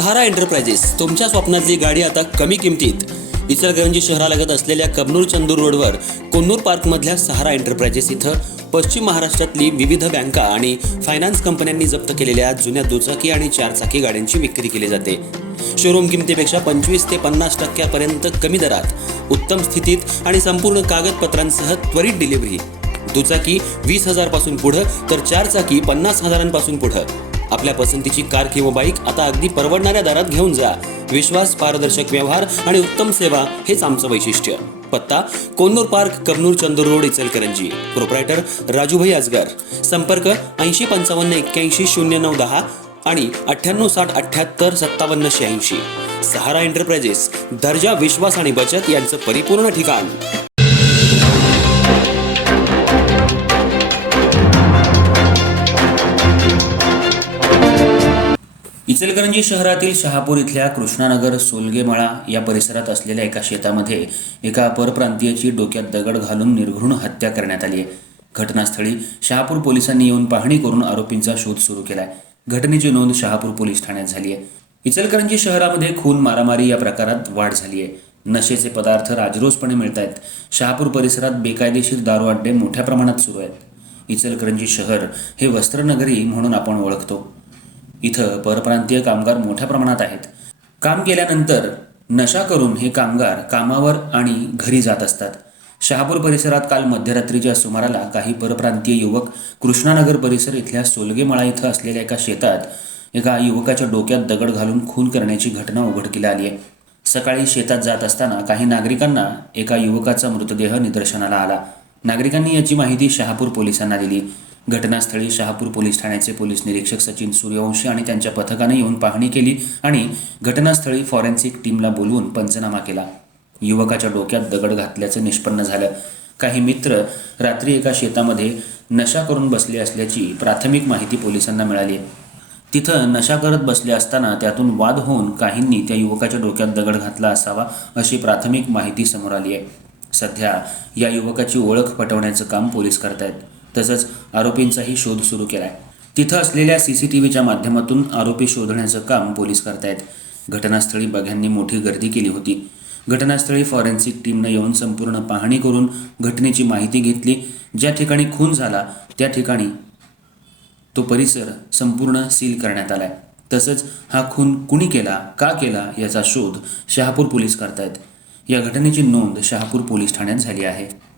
सहारा enterprises तुमच्या स्वप्नातली गाडी आता कमी किमतीत. इचलकरंजी शहरालगत असलेल्या कबनूर चंदूर रोडवर कोन्नूर पार्कमधल्या सहारा एंटरप्राइजेस इथं पश्चिम महाराष्ट्रातली विविध बँका आणि फायनान्स कंपन्यांनी जप्त केलेल्या जुन्या दुचाकी आणि चारचाकी गाड्यांची विक्री केली जाते. शोरूम किमतीपेक्षा 25 ते 50% कमी दरात, उत्तम स्थितीत आणि संपूर्ण कागदपत्रांसह त्वरित डिलिव्हरी. दुचाकी 20,000 पासून पुढं तर चारचाकी 50,000 पुढं. आपल्या पसंतीची कार किंवा बाईक आता अगदी परवडणाऱ्या दरात घेऊन जा. विश्वास, पारदर्शक व्यवहार आणि उत्तम सेवा हेच आमचं वैशिष्ट्य. पत्ता Konnur park, Kabnur Chandur road, Ichalkaranji. Proprietor Rajubhai Ajgar. संपर्क 8055810910 आणि 9860785786. सहारा एंटरप्राइजेस, दर्जा, विश्वास आणि बचत यांचं परिपूर्ण ठिकाण. इचलकरंजी शहरातील शहापूर इथल्या कृष्णानगर सोलगेमळा या परिसरात असलेल्या एका शेतामध्ये एका परप्रांतीयाची डोक्यात दगड घालून निर्घृण हत्या करण्यात आली आहे. घटनास्थळी शहापूर पोलिसांनी येऊन पाहणी करून आरोपींचा शोध सुरू केलाय. घटनेची नोंद शहापूर पोलीस ठाण्यात झाली आहे. इचलकरंजी शहरामध्ये खून, मारामारी या प्रकारात वाढ झाली आहे. नशेचे पदार्थ राजरोसपणे मिळत आहेत. शहापूर परिसरात बेकायदेशीर दारू अड्डे मोठ्या प्रमाणात सुरू आहेत. इचलकरंजी शहर हे वस्त्रनगरी म्हणून आपण ओळखतो. इथं परप्रांतीय कामगार मोठ्या प्रमाणात आहेत. काम केल्यानंतर नशा करून हे कामगार कामावर आणि घरी जात असतात. शहापूर परिसरात काल मध्यरात्रीच्या सुमाराला काही परप्रांतीय युवक कृष्णानगर परिसर इथल्या सोलगेमळा इथं असलेल्या एका शेतात एका युवकाच्या डोक्यात दगड घालून खून करण्याची घटना उघडकीला आली आहे. सकाळी शेतात जात असताना काही नागरिकांना एका युवकाचा मृतदेह निदर्शनाला आला. नागरिकांनी याची माहिती शहापूर पोलिसांना दिली. घटनास्थळी शहापूर पोलीस ठाण्याचे पोलीस निरीक्षक सचिन सूर्यवंशी आणि त्यांच्या पथकाने येऊन पाहणी केली आणि घटनास्थळी फॉरेन्सिक टीमला बोलवून पंचनामा केला. युवकाच्या डोक्यात दगड घातल्याचं निष्पन्न झालं. काही मित्र रात्री एका शेतामध्ये नशा करून बसले असल्याची प्राथमिक माहिती पोलिसांना मिळाली. तिथं नशा करत बसले असताना त्यातून वाद होऊन काहींनी त्या युवकाच्या डोक्यात दगड घातला असावा अशी प्राथमिक माहिती समोर आली आहे. सध्या या युवकाची ओळख पटवण्याचं काम पोलीस करतायत. तसंच आरोपींचाही शोध सुरू केलाय. तिथं असलेल्या CCTVच्या माध्यमातून आरोपी शोधण्याचं काम पोलीस करतायत. घटनास्थळी बघ्यांनी मोठी गर्दी केली होती. घटनास्थळी फॉरेन्सिक टीमनं येऊन संपूर्ण पाहणी करून घटनेची माहिती घेतली. ज्या ठिकाणी खून झाला त्या ठिकाणी तो परिसर संपूर्ण सील करण्यात आलाय. तसंच हा खून कुणी केला, का केला याचा शोध शहापूर पोलीस करतायत. या घटनेची नोंद शहापूर पोलीस ठाण्यात झाली आहे.